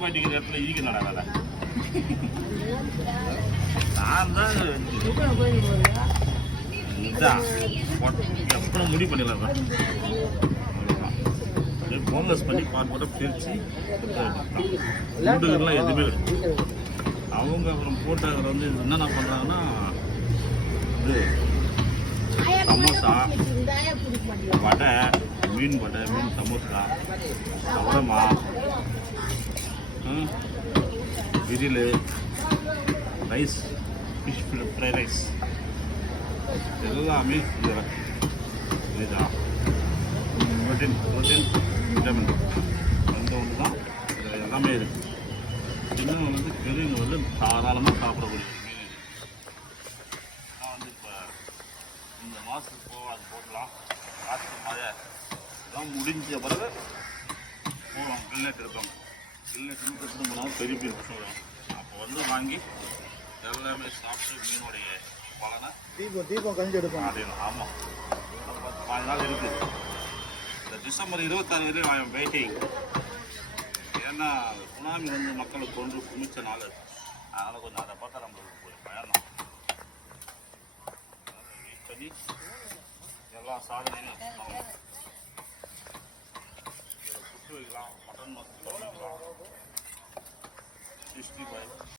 பாட்டிக்கிற இடத்துல ஈக்கு நடக்காத நான் தான் இதுதான் எப்பவும் முடிவு பண்ணிடலாம் அவ்வளோதான் அப்படியே போன்லெஸ் பண்ணி பார்ட் பிரித்து வீட்டுக்கெல்லாம் எதுவுமே அவங்க அப்புறம் போட்டு அதில் வந்து என்னென்ன பண்ணுறாங்கன்னா இது சமோசா வடை மீன் வடை மீன் samosa shawarma grill rice fish fry rice எல்லாமே இதுதான் ப்ரோட்டீன் விட்டமின் அந்த ஒன்று தான் இதில் எல்லாமே இருக்குது இன்னும் வந்து பெரியவங்க வந்து தாராளமாக சாப்பிடக்கூடிய மீன் இது ஆனால் வந்து இப்போ இந்த மாதத்துக்கு போகாது போடலாம் காற்று மழை எல்லாம் முடிஞ்ச பிறகு போடுவாங்க கில்நெட் எடுப்பாங்க கில்நெட் எடுத்து போனாலும் பெரிய பெரிய வரும் அப்போ வந்து வாங்கி எல்லாமே சாப்பிட்டு மீனுடைய பலனை தீபம் கழிஞ்சு எடுப்பாங்க அதே ஆமாம் 10 நாள் இருக்குது இந்த டிசம்பர் 26 வரையும் ஐ எம் வெயிட்டிங் ஏன்னா சுனாமி வந்து மக்களை கொண்டு குமிச்ச நாள் அதனால் கொஞ்சம் அதை பார்த்தா நம்மளுக்கு ஒரு பயம் தான் வெயிட் பண்ணி எல்லா சாதனையும் புட்டு வைக்கலாம் மட்டன் மசாலா வைக்கலாம் 65